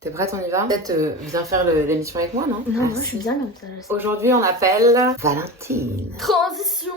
T'es prête, on y va? Peut-être viens faire l'émission avec moi, non? Non, je suis bien comme ça. Aujourd'hui, on appelle Valentine. Transition.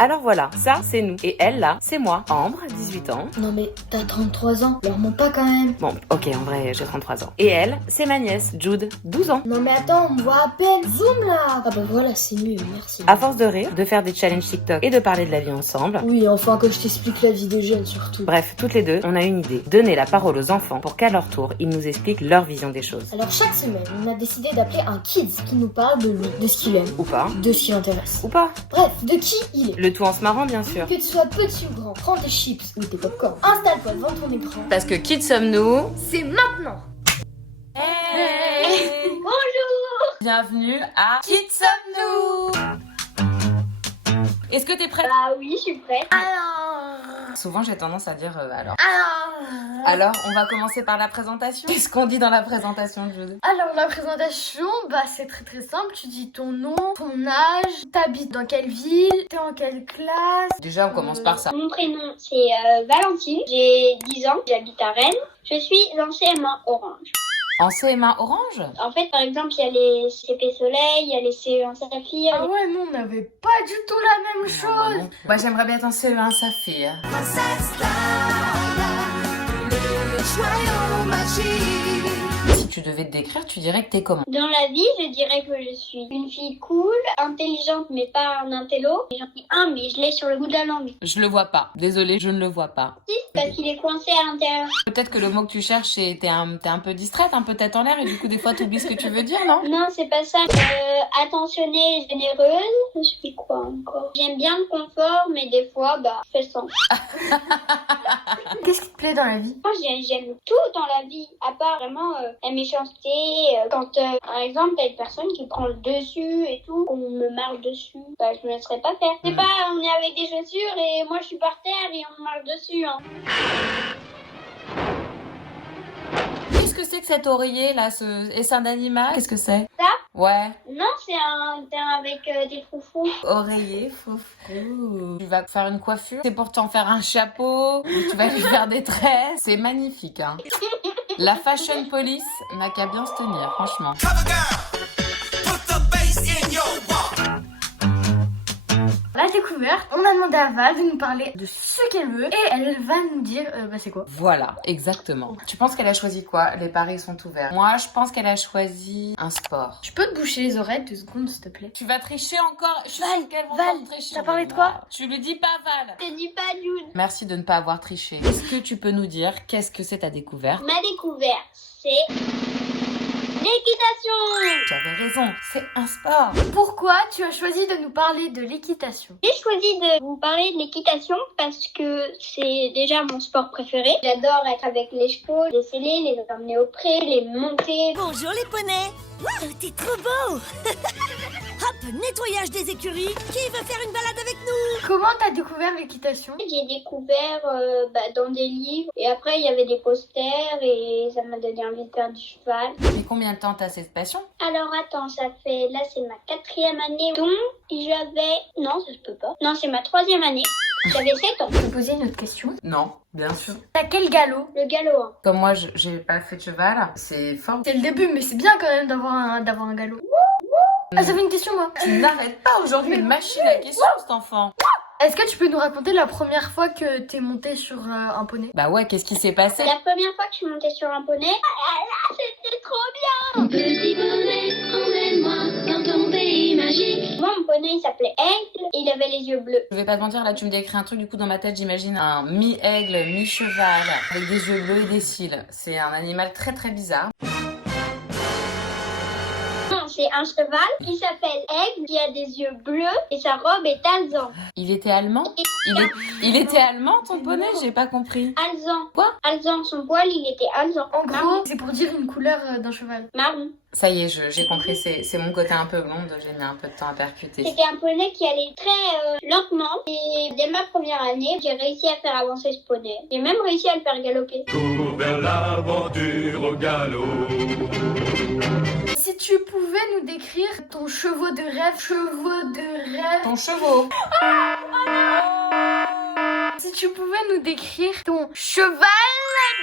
Alors voilà, ça c'est nous. Et elle là, c'est moi, Ambre, 18 ans. Non mais t'as 33 ans, leur mens pas quand même. Bon, ok, en vrai, j'ai 33 ans. Et elle, c'est ma nièce, Jude, 12 ans. Non mais attends, on me voit à peine. Zoom là. Ah bah voilà, c'est mieux, merci. À force de rire, de faire des challenges TikTok et de parler de la vie ensemble. Oui, enfin que je t'explique la vie des jeunes surtout. Bref, toutes les deux, on a une idée. Donner la parole aux enfants pour qu'à leur tour, ils nous expliquent leur vision des choses. Alors chaque semaine, on a décidé d'appeler un kids qui nous parle de lui, de ce qu'il aime, Ou pas. de ce qui l'intéresse. Ou pas. Bref, de qui il est. Le tout en se marrant, bien sûr. Que tu sois petit ou grand, prends tes chips ou tes popcorn, installe-toi devant ton écran. Parce que qui sommes-nous? C'est maintenant. Hey Bonjour. Bienvenue à Qui sommes-nous? Est-ce que t'es prête? Bah oui, je suis prête. Alors. Souvent j'ai tendance à dire Alors, on va commencer par la présentation. Qu'est-ce qu'on dit dans la présentation, Jude? Alors la présentation, bah c'est très très simple. Tu dis ton nom, ton âge, t'habites dans quelle ville, t'es en quelle classe. Déjà, on commence par ça. Mon prénom c'est Valentine, j'ai 10 ans, j'habite à Rennes. Je suis en CM1 Orange. En CM1 Orange? En fait, par exemple, il y a les CP Soleil, il y a les CE1 Saphir. Ah ouais, nous on n'avait pas du tout la même chose. Moi, j'aimerais bien être en CE1 Saphir. Si tu devais te décrire, tu dirais que t'es comment? Dans la vie, je dirais que je suis une fille cool, intelligente mais pas un intello. J'en ai un, mais je l'ai sur le bout de la langue. Je le vois pas. Désolée, je ne le vois pas. Si, parce qu'il est coincé à l'intérieur. Peut-être que le mot que tu cherches, c'est t'es un peu distraite, un peu tête en l'air, et du coup, des fois, t'oublies ce que tu veux dire, non? Non, c'est pas ça. Attentionnée et généreuse. Je suis quoi encore? J'aime bien le confort, mais des fois, bah, je fais sans. Qu'est-ce qui te plaît dans la vie? Moi, j'aime tout dans la vie, à part vraiment la méchanceté. Quand, par exemple, t'as une personne qui prend le dessus et tout, on me marche dessus, bah, je me laisserai pas faire. C'est pas, on est avec des chaussures et moi, je suis par terre et on me marche dessus, hein. Qu'est-ce que c'est que cet oreiller, là, ce essaim d'animal? Qu'est-ce que c'est? Ça? Ouais. Non, c'est un avec des froufrous. Oreiller, foufou. Tu vas faire une coiffure? C'est pour t'en faire un chapeau? Ou tu vas lui faire des tresses? C'est magnifique, hein. La fashion police n'a qu'à bien se tenir, franchement. La découverte, on a demandé à Val de nous parler de ce qu'elle veut et elle va nous dire c'est quoi. Voilà, exactement. Tu penses qu'elle a choisi quoi? Les paris sont ouverts. Moi, je pense qu'elle a choisi un sport. Tu peux te boucher les oreilles 2 secondes s'il te plaît? Tu vas tricher encore? Je suis Val, sûre qu'elle va Val, encore tricher. t'as parlé de quoi? Tu le dis pas, Val. Je te dis pas, Jude. Merci de ne pas avoir triché. Est-ce que tu peux nous dire qu'est-ce que c'est ta découverte? Ma découverte, c'est l'équitation. Tu avais raison, c'est un sport. Pourquoi tu as choisi de nous parler de l'équitation? J'ai choisi de vous parler de l'équitation parce que c'est déjà mon sport préféré. J'adore être avec les chevaux, les sceller, les emmener au pré, les monter. Bonjour les poneys. Waouh, t'es trop beau. Hop, nettoyage des écuries. Qui veut faire une balade avec nous? Comment t'as découvert l'équitation? J'ai découvert dans des livres et après il y avait des posters et ça m'a donné envie de faire du cheval. Mais combien de temps t'as cette passion? Alors attends, ça fait, là c'est ma 4e année, donc j'avais, non ça se peut pas, non c'est ma 3e année, j'avais 7 ans. Je peux poser une autre question? Non, bien sûr. T'as quel galop? Le galop, hein. Comme moi, j'ai pas fait de cheval, c'est fort. C'est le début mais c'est bien quand même d'avoir un galop. Ah, j'avais une question moi. Tu n'arrêtes pas aujourd'hui de mâcher la question, cet enfant. Est-ce que tu peux nous raconter la première fois que t'es montée sur un poney? Bah ouais, qu'est-ce qui s'est passé? La première fois que je suis montée sur un poney, c'était trop bien. Petit poney, emmène-moi dans ton pays magique. Moi mon poney il s'appelait Aigle et il avait les yeux bleus. Je vais pas te mentir, là tu me décris un truc, du coup dans ma tête j'imagine un mi-aigle, mi-cheval, avec des yeux bleus et des cils. C'est un animal très très bizarre. Non, c'est un cheval, il s'appelle Aigle, qui a des yeux bleus et sa robe est alezan. Il était allemand? Il était allemand ton poney? J'ai pas compris. Alezan. Quoi? Alezan, son poil il était alezan. En gros, c'est pour dire une couleur d'un cheval. Marron. Ça y est, j'ai compris, c'est mon côté un peu blonde, j'ai mis un peu de temps à percuter. C'était un poney qui allait très lentement et dès ma première année, j'ai réussi à faire avancer ce poney. J'ai même réussi à le faire galoper. Cours vers l'aventure au galop. Si tu pouvais nous décrire ton chevaux de rêve, Ton chevaux. Si tu pouvais nous décrire ton cheval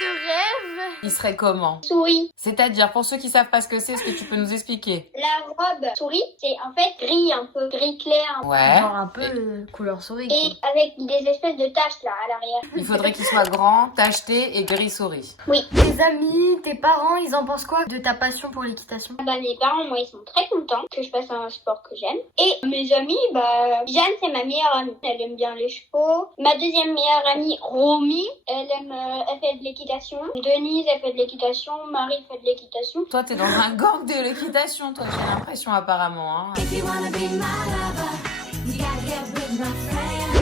De rêve. Il serait comment? Souris. C'est-à-dire, pour ceux qui savent pas ce que c'est, est-ce que tu peux nous expliquer? La robe souris, c'est en fait gris, un peu gris clair. Ouais. Genre un peu couleur souris. Et avec des espèces de taches là à l'arrière. Il faudrait qu'il soit grand, tacheté et gris souris. Oui. Tes amis, tes parents, ils en pensent quoi de ta passion pour l'équitation? Bah, mes parents, moi, ils sont très contents que je fasse un sport que j'aime. Et mes amis, bah, Jeanne, c'est ma meilleure amie. Elle aime bien les chevaux. Ma deuxième meilleure amie, Romy, elle fait de l'équitation. Denise, elle fait de l'équitation. Marie fait de l'équitation. Toi, t'es dans un gang de l'équitation, toi, j'ai l'impression, apparemment. Hein.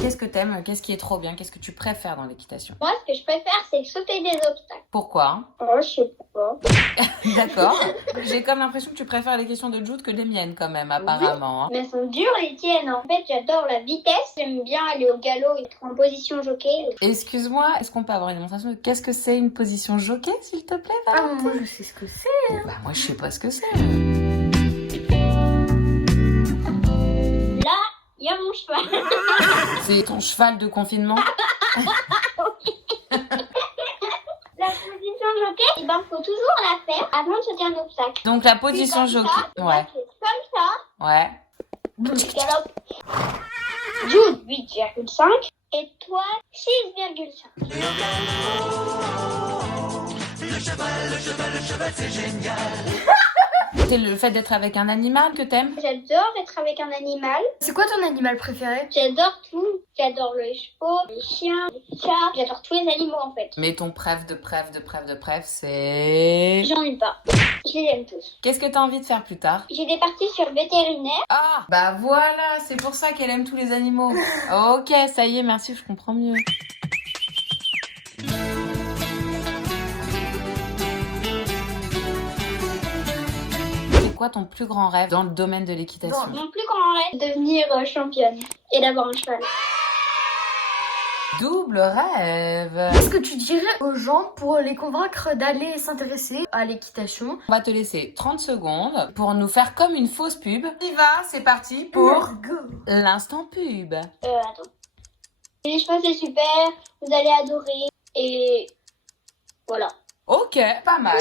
Qu'est-ce que t'aimes? Qu'est-ce qui est trop bien? Qu'est-ce que tu préfères dans l'équitation? Moi, ce que je préfère, c'est sauter des obstacles. Pourquoi? Oh, je sais pas. D'accord. J'ai comme l'impression que tu préfères les questions de Jude que les miennes, quand même, apparemment. Hein. Mais elles sont dures, les tiennes. En fait, j'adore la vitesse. J'aime bien aller au galop et être en position jockey. Excuse-moi, est-ce qu'on peut avoir une démonstration de qu'est-ce que c'est une position jockey, s'il te plaît, Valentin? Ah, moi je sais ce que c'est. Bah, moi, je sais pas ce que c'est. Là, il y a mon cheval. C'est ton cheval de confinement? La position jockey, eh ben, faut toujours la faire avant de sauter un obstacle. Donc, la position Puis comme jockey. ça, Ouais. Comme ça. Ouais. Galop. Jude, 8,5. Et toi, 6,5. C'est le fait d'être avec un animal que t'aimes? J'adore être avec un animal. C'est quoi ton animal préféré? J'adore tout. J'adore les chevaux, les chiens, les chats. J'adore tous les animaux en fait. Mais ton préf, c'est... J'en ai pas. Je les aime tous. Qu'est-ce que t'as envie de faire plus tard? J'ai des parties sur vétérinaire. Ah, bah voilà, c'est pour ça qu'elle aime tous les animaux. Ok, ça y est, merci, je comprends mieux. C'est quoi ton plus grand rêve dans le domaine de l'équitation? Mon plus grand rêve, c'est de devenir championne et d'avoir un cheval. Double rêve. Qu'est-ce que tu dirais aux gens pour les convaincre d'aller s'intéresser à l'équitation? On va te laisser 30 secondes pour nous faire comme une fausse pub. On y va, c'est parti pour l'instant pub. Attends. Les chevaux, c'est super. Vous allez adorer. Et voilà. Ok, pas mal.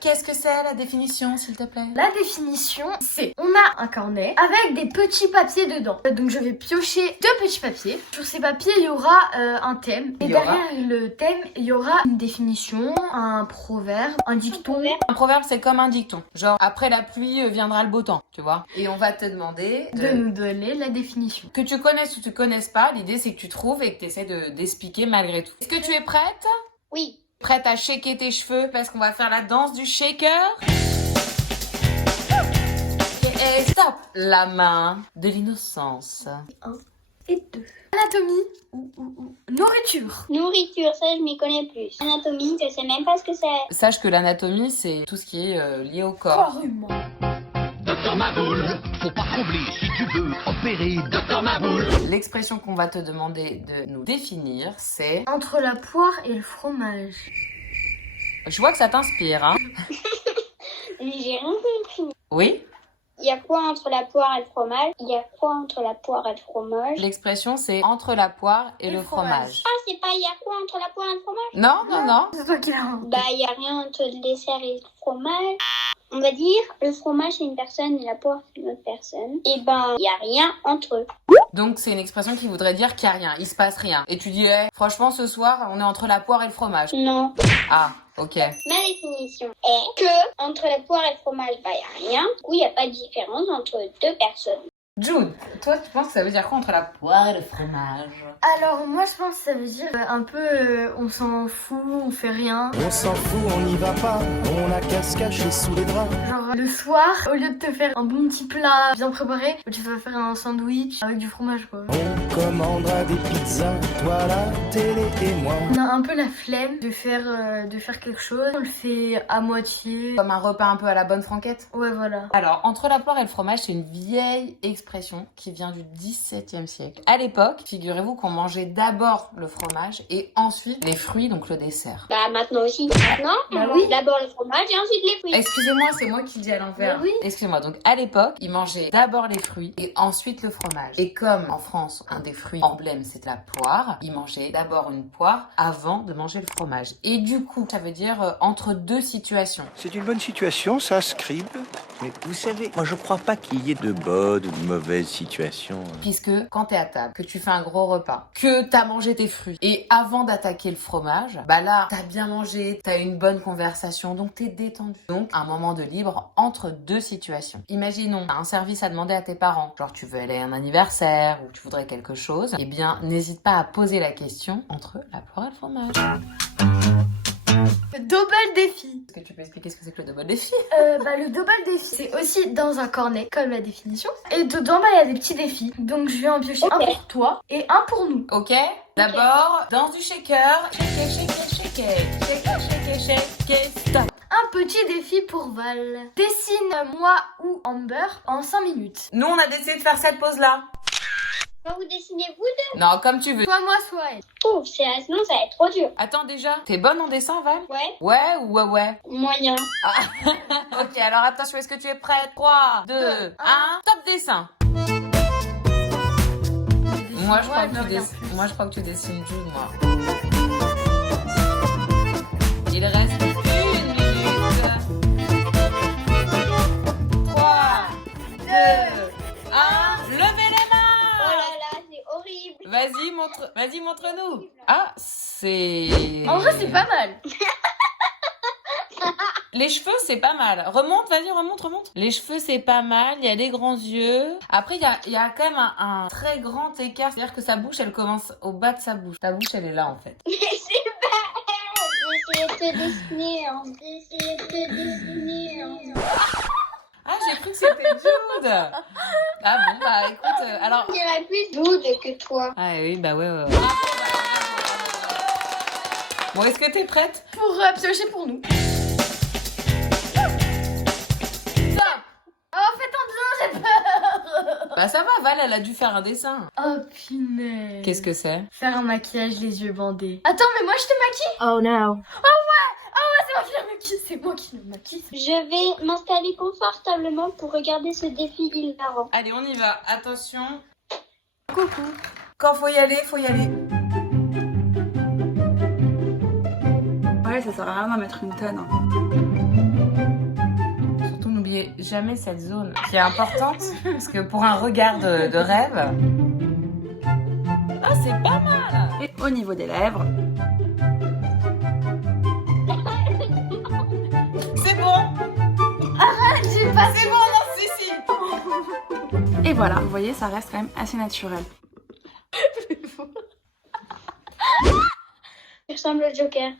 Qu'est-ce que c'est la définition, s'il te plaît? La définition, c'est on a un carnet avec des petits papiers dedans. Donc je vais piocher 2 petits papiers. Sur ces papiers, il y aura un thème. Et derrière le thème, il y aura une définition, un proverbe, un dicton. Un proverbe, c'est comme un dicton. Genre, après la pluie viendra le beau temps, tu vois. Et on va te demander De nous donner la définition. que tu connaisses ou tu connaisses pas. L'idée, c'est que tu trouves et que tu essaies d'expliquer malgré tout. Est-ce que tu es prête? Oui. Prête à shaker tes cheveux parce qu'on va faire la danse du shaker? Et stop! La main de l'innocence. 1 et 2. Anatomie ou nourriture. Nourriture, ça, je m'y connais plus. Anatomie, je sais même pas ce que c'est. Sache que l'anatomie, c'est tout ce qui est lié au corps. Corps humain. Docteur Maboul, faut pas troubler si tu veux opérer Docteur Maboul. L'expression qu'on va te demander de nous définir, c'est... Entre la poire et le fromage. Je vois que ça t'inspire, hein? Mais j'ai rien compris. Oui? Il y a quoi entre la poire et le fromage? Il y a quoi entre la poire et le fromage? L'expression, c'est entre la poire et le fromage. Ah, c'est pas il y a quoi entre la poire et le fromage? Non. C'est toi qui l'as inventé. Bah, il y a rien entre le dessert et le fromage. On va dire, le fromage c'est une personne et la poire c'est une autre personne. Et ben, il y a rien entre eux. Donc, c'est une expression qui voudrait dire qu'il n'y a rien, il se passe rien. Et tu dis, hey, franchement, ce soir, on est entre la poire et le fromage. Non. Ah, ok. Ma définition est que entre la poire et le fromage, bah, il y a rien. Du coup, il n'y a pas de différence entre deux personnes. Jude, toi, tu penses que ça veut dire quoi entre la poire et le fromage? Alors moi je pense que ça veut dire un peu on s'en fout, on fait rien. On s'en fout, on n'y va pas, on a qu'à se cacher sous les draps. Genre le soir, au lieu de te faire un bon petit plat bien préparé, tu vas faire un sandwich avec du fromage quoi. On commandera des pizzas, toi la télé et moi. On a un peu la flemme de faire quelque chose, on le fait à moitié. Comme un repas un peu à la bonne franquette? Ouais voilà. Alors, entre la poire et le fromage, c'est une vieille expression qui vient du XVIIe siècle. À l'époque, figurez-vous qu'on mangeait d'abord le fromage et ensuite les fruits, donc le dessert. Bah, maintenant aussi. Maintenant, on mange d'abord le fromage et ensuite les fruits. Excusez-moi, c'est moi qui le dis à l'envers. Mais oui. Excusez-moi, donc à l'époque, ils mangeaient d'abord les fruits et ensuite le fromage. Et comme en France, on des fruits emblèmes, c'est la poire. Il mangeait d'abord une poire avant de manger le fromage. Et du coup, ça veut dire entre deux situations. C'est une bonne situation, ça, Scribe. Mais vous savez, moi je crois pas qu'il y ait de bonnes ou de mauvaises situations. Puisque quand t'es à table, que tu fais un gros repas, que t'as mangé tes fruits, et avant d'attaquer le fromage, bah là, t'as bien mangé, t'as eu une bonne conversation, donc t'es détendu. Donc, un moment de libre entre deux situations. Imaginons, t'as un service à demander à tes parents, genre tu veux aller à un anniversaire, ou tu voudrais quelque chose, eh bien, n'hésite pas à poser la question entre la poire et le fromage. Double défi. Est-ce que tu peux expliquer ce que c'est que le double défi? Le double défi, c'est aussi dans un cornet, comme la définition. Et dedans, il y a des petits défis. Donc, je vais en piocher un pour toi et un pour nous. Ok. D'abord, danse du shaker. Shaker, shaker, shaker. Shaker, shaker, shaker, stop. Un petit défi pour Val. Dessine moi ou Amber en 5 minutes. Nous, on a décidé de faire cette pause-là. Quand vous dessinez vous deux? Non, comme tu veux. Soit moi, soit elle. Oh, sinon ça va être trop dur. Attends déjà, t'es bonne en dessin, Val? Ouais, Ouais ou ouais? moyen. Ok, alors attention, est-ce que tu es prête? 3, 2, 1, top dessin. Moi, je crois que tu dessines Jude, moi. Il reste 1 minute. 3, 2, 1, levez les mains. Oh là là, c'est horrible. Vas-y, montre-nous. Ah, c'est... En vrai, c'est pas mal. Les cheveux, c'est pas mal. Remonte. Les cheveux, c'est pas mal. Il y a des grands yeux. Après, il y a quand même un très grand écart. C'est-à-dire que sa bouche, elle commence au bas de sa bouche. Ta bouche, elle est là, en fait. Mais c'est pas elle. J'essayais de te dessiner. Ah, j'ai cru que c'était Jude. Ah bon, bah écoute, alors... On dirait plus Jude que toi. Ah oui, bah ouais. Bon, est-ce que t'es prête? Pour piocher pour nous. Stop. Oh, faites en bien, j'ai peur. Bah ça va, Val, elle a dû faire un dessin. Oh, punaise. Qu'est-ce que c'est? Faire un maquillage, les yeux bandés. Attends, mais moi, je te maquille? Oh no. C'est moi qui le maquille. Je vais m'installer confortablement pour regarder ce défi hilarant. Allez, on y va. Attention. Coucou. Quand faut y aller, faut y aller. Ouais, ça sert à rien d'en mettre une tonne. Surtout, n'oubliez jamais cette zone qui est importante. Parce que pour un regard de rêve... Ah, c'est pas mal. Et au niveau des lèvres. C'est bon. J'ai pas... C'est bon, non, si. Et voilà, vous voyez, ça reste quand même assez naturel. Tu ressembles au Joker.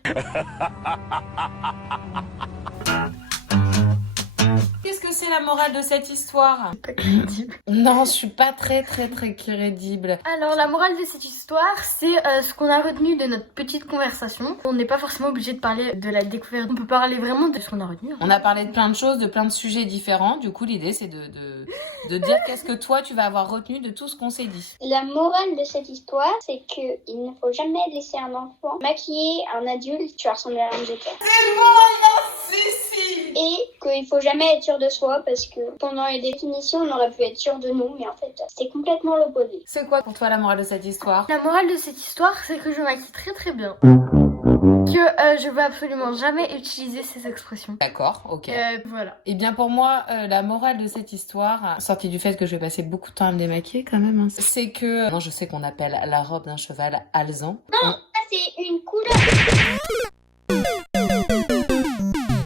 Qu'est-ce que c'est la morale de cette histoire? Pas crédible. Non, je suis pas très crédible. Alors, la morale de cette histoire, c'est ce qu'on a retenu de notre petite conversation. On n'est pas forcément obligé de parler de la découverte. On peut parler vraiment de ce qu'on a retenu. On a parlé de plein de choses, de plein de sujets différents. Du coup, l'idée, c'est de dire qu'est-ce que toi, tu vas avoir retenu de tout ce qu'on s'est dit. La morale de cette histoire, c'est qu'il ne faut jamais laisser un enfant maquiller un adulte. Tu vas ressembler à un Joker. C'est bon, non, si. Et qu'il faut jamais être sûr de soi parce que pendant les définitions, on aurait pu être sûr de nous, mais en fait, c'est complètement l'opposé. C'est quoi pour toi la morale de cette histoire? La morale de cette histoire, c'est que je maquille très bien. Que je veux absolument jamais utiliser ces expressions. D'accord, ok. Voilà. Et bien pour moi, la morale de cette histoire, sortie du fait que je vais passer beaucoup de temps à me démaquiller quand même, hein, c'est que... Non, je sais qu'on appelle la robe d'un cheval alezan. Non, ça c'est une couleur.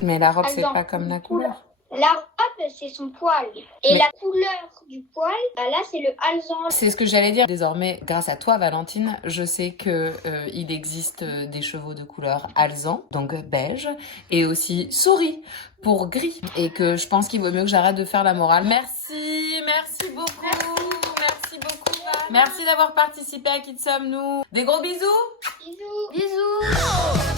Mais la robe, c'est Alezan, pas comme la une couleur. La robe, c'est son poil. Et Mais- la couleur du poil, bah là, c'est le alezan. C'est ce que j'allais dire. Désormais, grâce à toi, Valentine, je sais que il existe des chevaux de couleur alezan, donc beige, et aussi souris pour gris. Et que je pense qu'il vaut mieux que j'arrête de faire la morale. Merci beaucoup. Merci beaucoup. Val. Merci d'avoir participé à Qui sommes-nous. Des gros bisous. Bisous. Bisous.